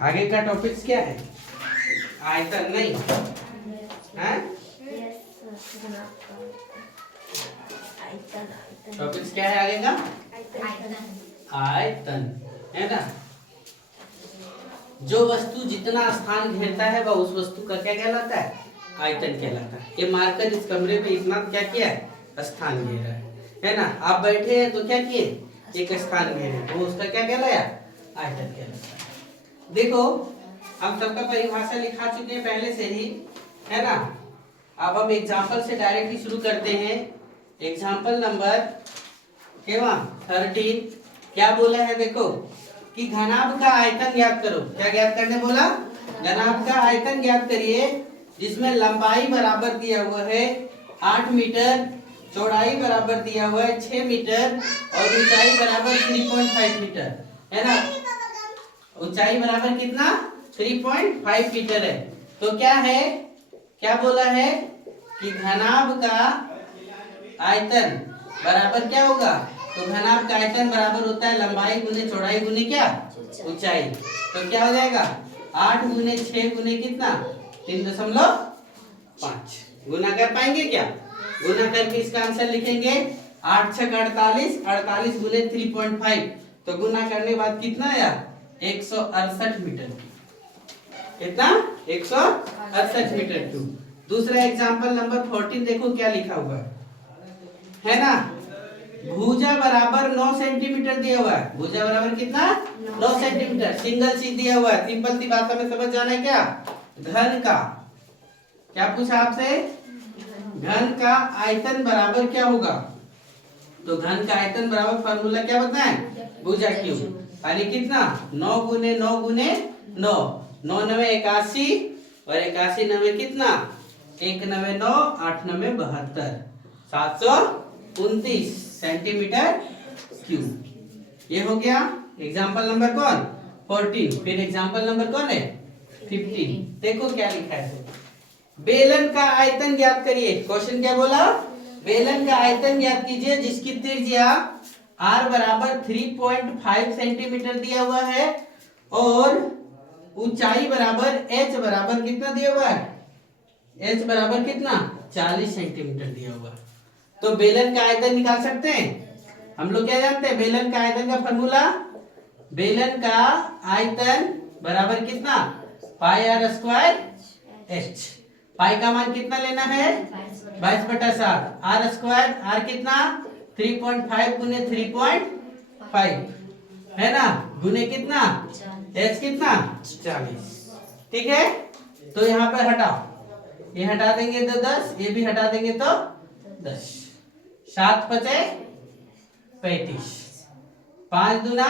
आगे का टॉपिक्स क्या है? आयतन नहीं है? टॉपिक्स क्या है आगे का? आयतन है ना। जो वस्तु जितना स्थान घेरता है वह उस वस्तु का क्या कहलाता है? आयतन कहलाता है। ये मार्कर इस कमरे में इतना क्या किया है? स्थान घेरा है ना। आप बैठे हैं तो क्या किए? एक स्थान घेरे, तो उसका क्या कहलाया? आयतन कहलाता है। देखो हम सबका परिभाषा लिखा चुके हैं पहले से ही, है ना। अब हम एग्जाम्पल से डायरेक्टली शुरू करते हैं। एग्जाम्पल नंबर 13 क्या बोला है? देखो कि घनाभ का आयतन ज्ञात करो। क्या ज्ञात करने बोला? घनाभ का आयतन ज्ञात करिए, जिसमें लंबाई बराबर दिया हुआ है 8 मीटर, चौड़ाई बराबर दिया हुआ है 6 मीटर और ऊंचाई बराबर 3.5 मीटर है ना। ऊंचाई बराबर कितना? 3.5 मीटर है। तो क्या है, क्या बोला है कि घनाभ का आयतन बराबर क्या होगा? तो घनाभ का आयतन बराबर होता है लंबाई गुने चौड़ाई गुने क्या? ऊंचाई। तो क्या हो जाएगा? 8 गुने 6 गुने कितना? 3.5 गुना कर पाएंगे क्या? गुना करके इसका आंसर लिखेंगे 8 छक 48, 48 गुने 3.5, तो गुना करने के बाद कितना आया? 168 मीटर। कितना? 168 मीटर क्यूब। दूसरा एग्जांपल नंबर 14 देखो क्या लिखा हुआ है ना। भुजा बराबर 9 सेंटीमीटर दिया हुआ है। भुजा बराबर कितना? 9 सेंटीमीटर। सिंगल सी दिया हुआ है। सिंपल सी भाषा में समझ जाना है क्या? घन का क्या पूछा आपसे? घन का आयतन बराबर क्या होगा? तो घन का आयतन बराबर फार्मूला क्या बताएं? भुजा क्यूब। यानी कितना? 9 गुने 9 गुने 9, 9 9 81 और 81 9 कितना? 1 9 9, 8 9 72, 729 सेंटीमीटर क्यूब। ये हो गया एग्जाम्पल नंबर कौन? 14। फिर एग्जाम्पल नंबर कौन है? 15। देखो क्या लिखा है। बेलन का आयतन ज्ञात करिए। क्वेश्चन क्या बोला? बेलन का आयतन ज्ञात कीजिए जिसकी त्रिज्या r बराबर 3.5 सेंटीमीटर दिया हुआ है और ऊंचाई बराबर h बराबर कितना दिया हुआ है? h बराबर कितना? 40 सेंटीमीटर दिया हुआ। तो बेलन का आयतन निकाल सकते हैं हम लोग। क्या जानते हैं बेलन का आयतन का फॉर्मूला? बेलन का आयतन बराबर कितना? पाई आर स्क्वायर एच। पाई का मान कितना लेना है? 22/7। आर स्क्वायर, आर कितना? 3.5 गुने 3.5 है ना, गुने कितना? एच कितना? 40। ठीक है, तो यहाँ पर हटाओ। ये हटा देंगे तो 10, ये भी हटा देंगे तो 10। 7 पचे 35, 5 दूना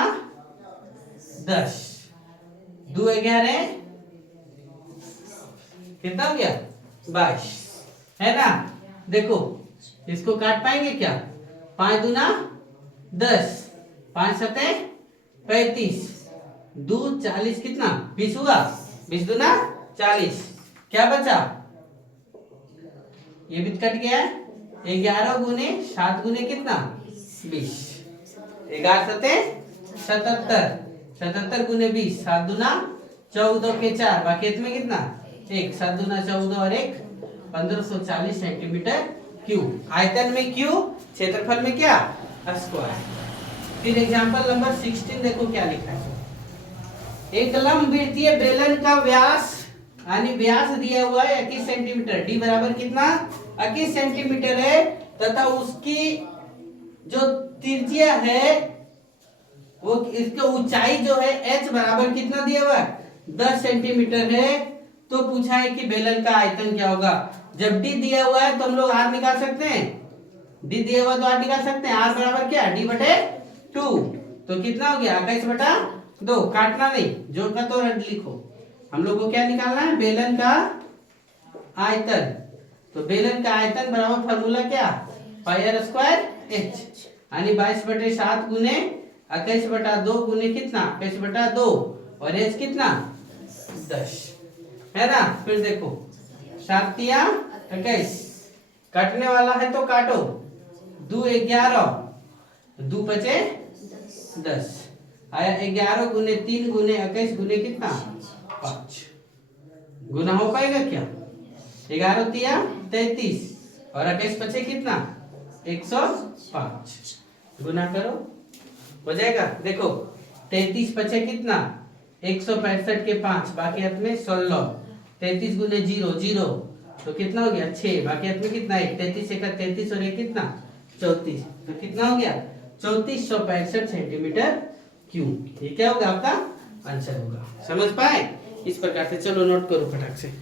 10, 2 11 कितना हो गया? 22 है ना। देखो इसको काट पाएंगे क्या? 5 दूना 10, 5 सते 35, 2 40 कितना? 20 हुआ। 20 दूना 40, क्या बचा? ये भी कट गया। 11 गुने 7 गुने कितना? 20, 11 सते 77, 77 गुने 20, 7 दूना 14 के 4, बाकी में कितना? 1, 7 दूना 14 और 1 1540 सेंटीमीटर क्यूब। आयतन में क्यूब, क्षेत्रफल में क्या? स्क्वायर। फिर एग्जांपल नंबर 16 देखो क्या लिखा है। एक लंबवृत्तीय बेलन का व्यास यानी व्यास दिया हुआ है 21 सेंटीमीटर। डी बराबर कितना? 21 सेंटीमीटर है तथा उसकी जो त्रिज्या है वो, इसका ऊंचाई जो है h बराबर कितना दिया हुआ है? 10 सेंटीमीटर है। तो पूछा है कि बेलन का आयतन क्या होगा। जब d दिया हुआ है तो हम लोग r निकाल सकते हैं। d दिया हुआ तो r निकाल सकते हैं। r बराबर क्या? d बटे 2। तो कितना हो गया? 21/2। काटना नहीं, जोड़कर तो रख लिखो। हम लोग को क्या निकालना है? बेलन का आयतन। तो बेलन का आयतन बराबर फार्मूला क्या? पाई आर स्क्वायर एच, यानी 22/7 गुने 21/2 गुने कितना? 21/2 और एच कितना? 10 है ना। फिर देखो 7 तिया 21, काटने वाला है तो काटो। 2 11, 2 पचे 10, आया 11 गुने 3 गुने 21 गुने कितना 5 गुना हो पाएगा क्या 11 तिया 33 और 21 बचे कितना 105 गुना करो हो जाएगा देखो 33 बचे कितना 165 के 5 बाकी हाथ में 16 33 गुने 0 0 तो कितना हो गया 6 बाकी हाथ में कितना है 33 एक 33 और ये कितना 34 तो कितना हो गया 3465 सेंटीमीटर क्यूब ये क्या होगा आपका आंसर होगा समझ पाए इस प्रकार से चलो नोट करो फटाक से